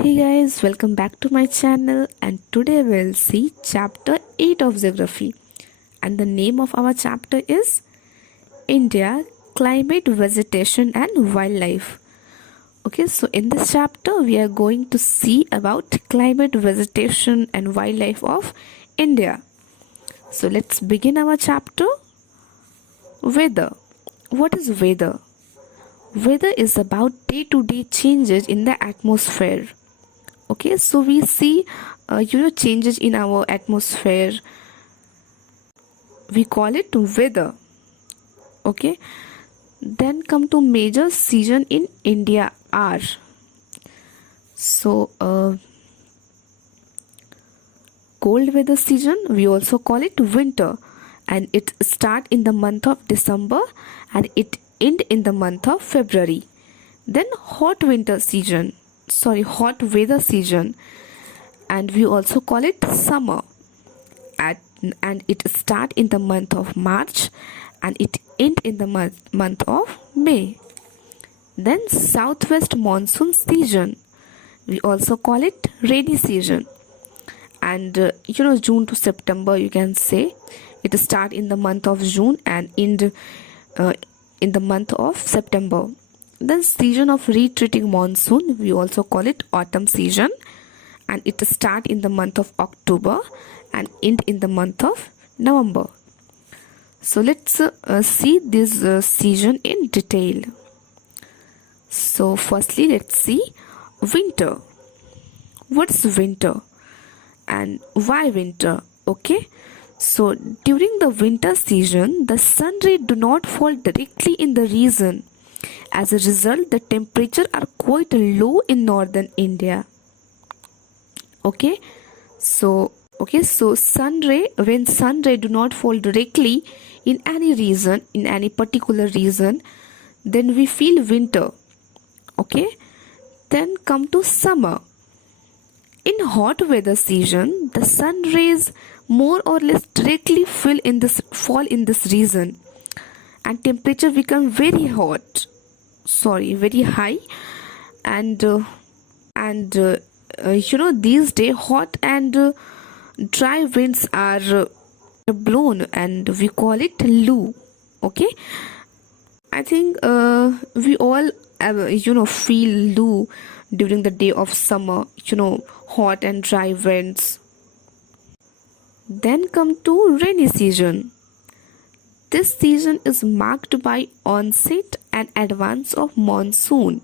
Hey guys, welcome back to my channel, and today we'll see chapter 8 of geography, and the name of our chapter is India, Climate, Vegetation and Wildlife. Okay, so in this chapter we are going to see about climate, vegetation and wildlife of India. So let's begin our chapter. Weather. What is weather? Weather is about day-to-day changes in the atmosphere. Okay, so we see changes in our atmosphere. We call it weather. Okay, then come to major season in India are. So cold weather season, we also call it winter, and it start in the month of December and it end in the month of February. Then hot weather season, and we also call it summer, and it start in the month of March and it end in the month of May. Then southwest monsoon season, we also call it rainy season, and June to September, you can say it start in the month of June and end in the month of September. Then season of retreating monsoon, we also call it autumn season, and it start in the month of October and end in the month of November. So let's see this season in detail. So firstly, let's see winter. What's winter and why winter? Okay, so during the winter season, the sun rays do not fall directly in the region. As a result, the temperature are quite low in northern India. Okay, so when sun ray do not fall directly in any region, in any particular region, then we feel winter. Okay, then come to summer. In hot weather season, the sun rays more or less directly fall in this region, and temperature become very high, and these days hot and dry winds are blown, and we call it loo. Okay, I think we all feel loo during the day of summer, hot and dry winds. Then come to rainy season. This season is marked by onset and advance of monsoon.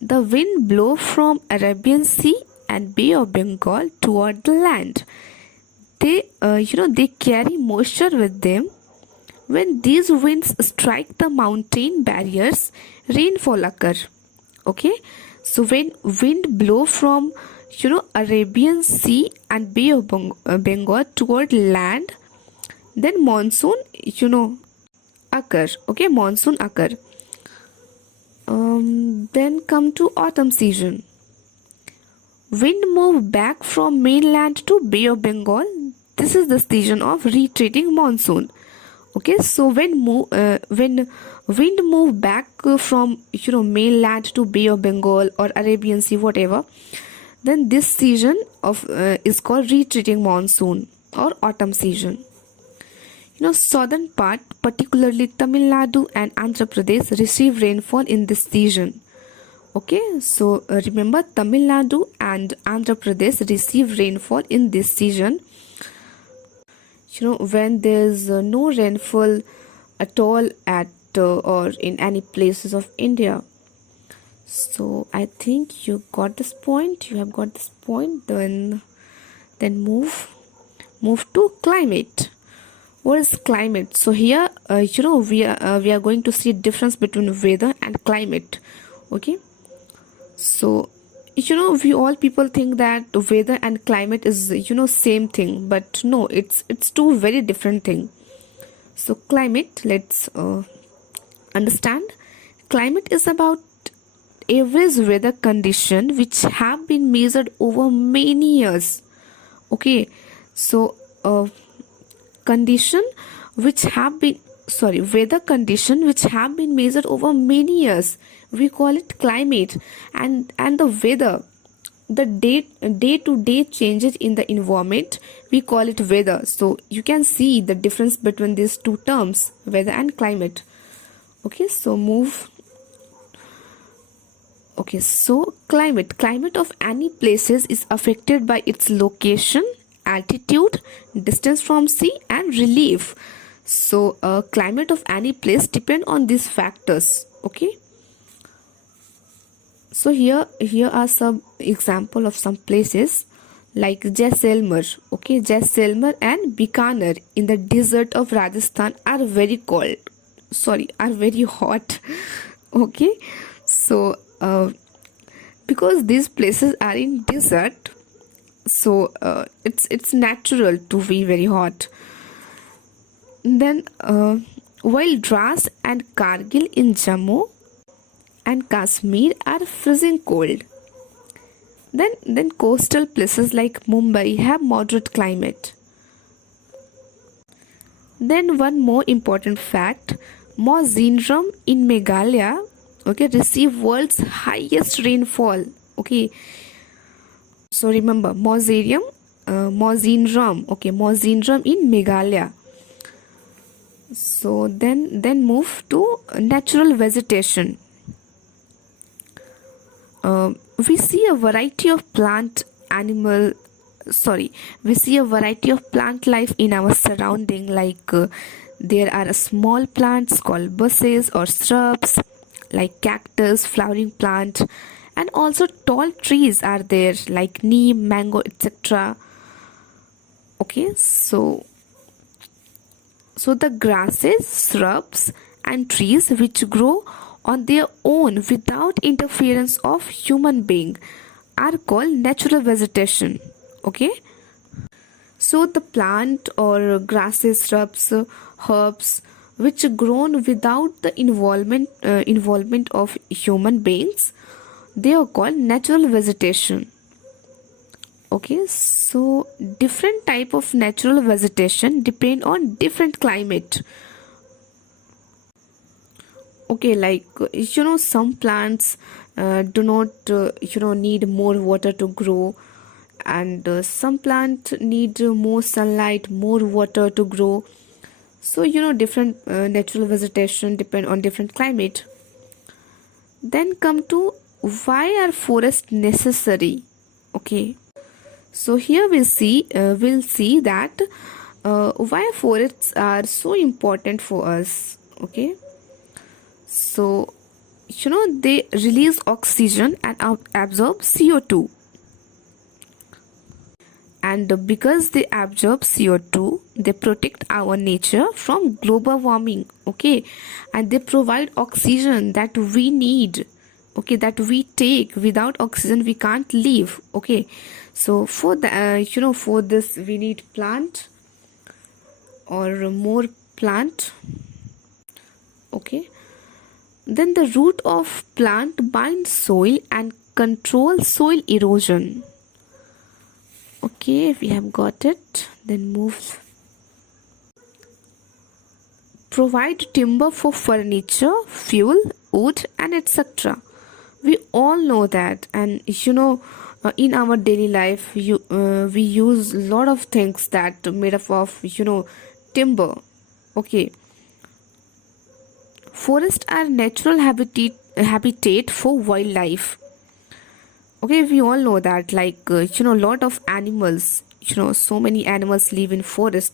The wind blows from Arabian Sea and Bay of Bengal toward the land. They carry moisture with them. When these winds strike the mountain barriers, rainfall occurs. Okay, so when wind blow from Arabian Sea and Bay of Bengal toward land, then monsoon occur. Okay, monsoon occur. Then come to autumn season. Wind move back from mainland to Bay of Bengal. This is the season of retreating monsoon. Okay, so when wind move back from mainland to Bay of Bengal or Arabian Sea, whatever, then this season of is called retreating monsoon or autumn season. Southern part, particularly Tamil Nadu and Andhra Pradesh, receive rainfall in this season. Okay, so remember, Tamil Nadu and Andhra Pradesh receive rainfall in this season. When there's no rainfall at all at or in any places of India. So I think you got this point. You have got this point. Then move to climate. What is climate? So here we are going to see difference between weather and climate. Okay, so we all people think that weather and climate is same thing, but no, it's two very different thing. So climate, let's understand. Climate is about average weather condition which have been measured over many years. Okay, so weather condition which have been measured over many years, we call it climate. And the weather, the day-to-day changes in the environment, we call it weather. So you can see the difference between these two terms, weather and climate. Okay, so climate of any places is affected by its location, altitude, distance from sea, and relief. So climate of any place depend on these factors. Okay, so here are some example of some places like Jaisalmer. Okay, Jaisalmer and Bikaner in the desert of Rajasthan are very cold. Are very hot. Okay, so because these places are in desert, so it's natural to be very hot. Then while Dras and Kargil in Jammu and Kashmir are freezing cold. Then coastal places like Mumbai have moderate climate. Then one more important fact, Monsoon in Meghalaya, okay, receive world's highest rainfall. Okay, so remember Monsoon, okay, Monsoon in Meghalaya. So then move to natural vegetation. We see a variety of plant life in our surrounding, like there are small plants called bushes or shrubs like cactus, flowering plant, and also tall trees are there like neem, mango, etc. Okay, so the grasses, shrubs, and trees which grow on their own without interference of human being are called natural vegetation. Okay, so the plant or grasses, shrubs, herbs which grown without the involvement of human beings, they are called natural vegetation. Okay, so different type of natural vegetation depend on different climate. Okay, like some plants do not need more water to grow, and some plant need more sunlight, more water to grow. So different natural vegetation depend on different climate. Then come to why are forests necessary. Okay, so here we'll see that why forests are so important for us. Okay, so they release oxygen and absorb CO2, and because they absorb CO2, they protect our nature from global warming. Okay, and they provide oxygen that we need, okay, that we take. Without oxygen we can't live. Okay, so for the for this we need plant or more plant. Okay, then the root of plant binds soil and control soil erosion. Okay, we have got it. Then move. Provide timber for furniture, fuel, wood, and etc. We all know that, and in our daily life we use a lot of things that made up of timber. Okay, forests are natural habitat for wildlife. Okay, we all know that, like lot of animals, so many animals live in forest,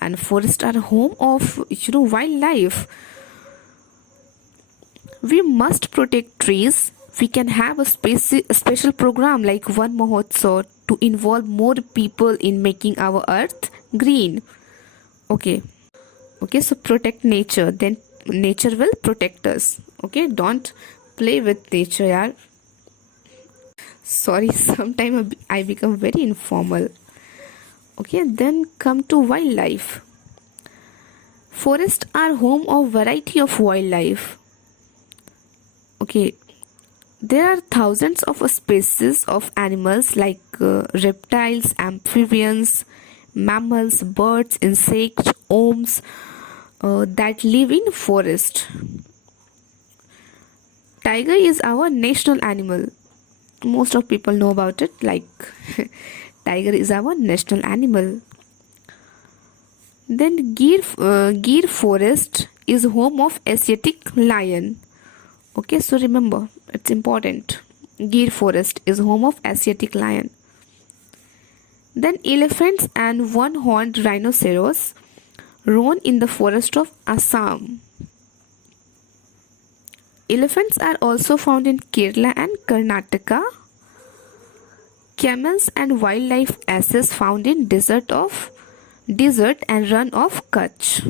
and forests are home of wildlife. We must protect trees. We can have a special program like One Mahotsav to involve more people in making our earth green. Okay, so protect nature, then nature will protect us. Okay, don't play with nature, yaar. Sorry, sometimes I become very informal. Okay, then come to wildlife. Forests are home of variety of wildlife. Okay, there are thousands of species of animals like reptiles, amphibians, mammals, birds, insects, worms that live in forest. Tiger is our national animal. most of people know about it, like tiger is our national animal. Then Gir forest is home of Asiatic lion. Okay, so remember, it's important. Gir forest is home of Asiatic lion. Then elephants and one-horned rhinoceros roam in the forest of Assam. Elephants are also found in Kerala and Karnataka. Camels and wildlife asses found in desert and run of Kutch.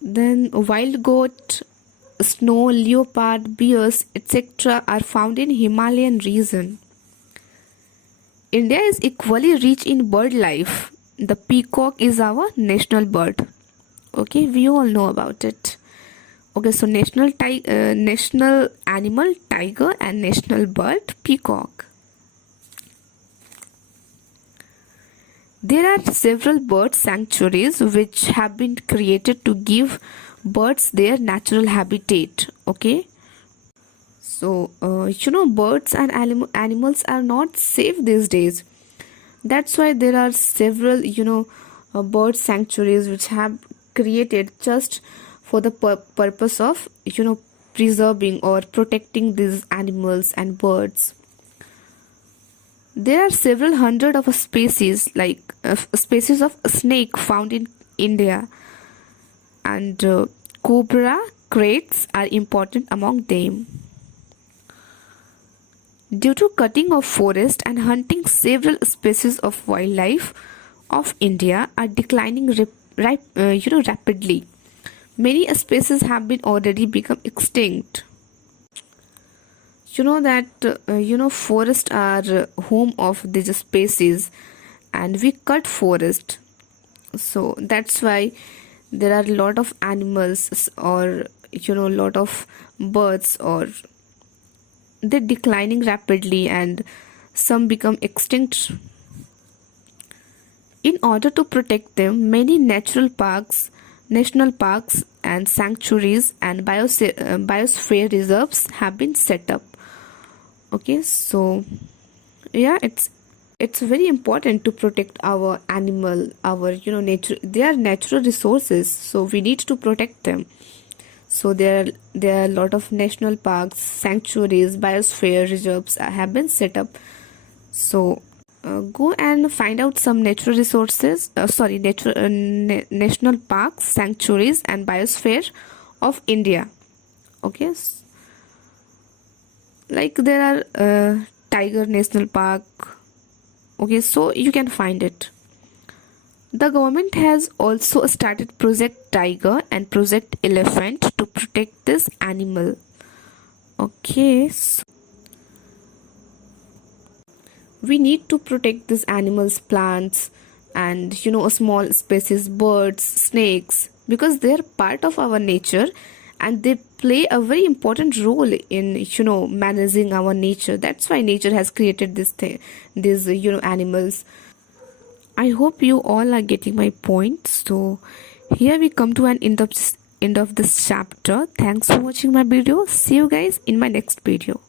Then wild goat, snow leopard, bears, etc. are found in Himalayan region. India is equally rich in bird life. The peacock is our national bird. Okay, we all know about it. Okay, so national animal tiger and national bird peacock. There are several bird sanctuaries which have been created to give birds their natural habitat. Okay, so birds and animals are not safe these days. That's why there are several bird sanctuaries which have created just for the purpose of preserving or protecting these animals and birds. There are several hundred of species, like species of snake found in India, and cobra crates are important among them. Due to cutting of forest and hunting, several species of wildlife of India are declining rapidly. Many species have been already become extinct. You know that forests are home of these species, and we cut forest. So that's why there are a lot of animals or lot of birds, or they're declining rapidly and some become extinct. In order to protect them, many national parks and sanctuaries and biosphere reserves have been set up. Okay, so yeah, it's very important to protect our animal, our nature. They are natural resources, so we need to protect them. So there are a lot of national parks, sanctuaries, biosphere reserves have been set up. So go and find out some natural resources, national parks, sanctuaries and biosphere of India. Okay, like there are Tiger National Park. Okay, so you can find it. The government has also started Project Tiger and Project Elephant to protect this animal. Okay, so we need to protect these animals, plants, and small species, birds, snakes, because they are part of our nature and they play a very important role in managing our nature. That's why nature has created these animals. I hope you all are getting my point. So here we come to an end of this chapter. Thanks for watching my video. See you guys in my next video.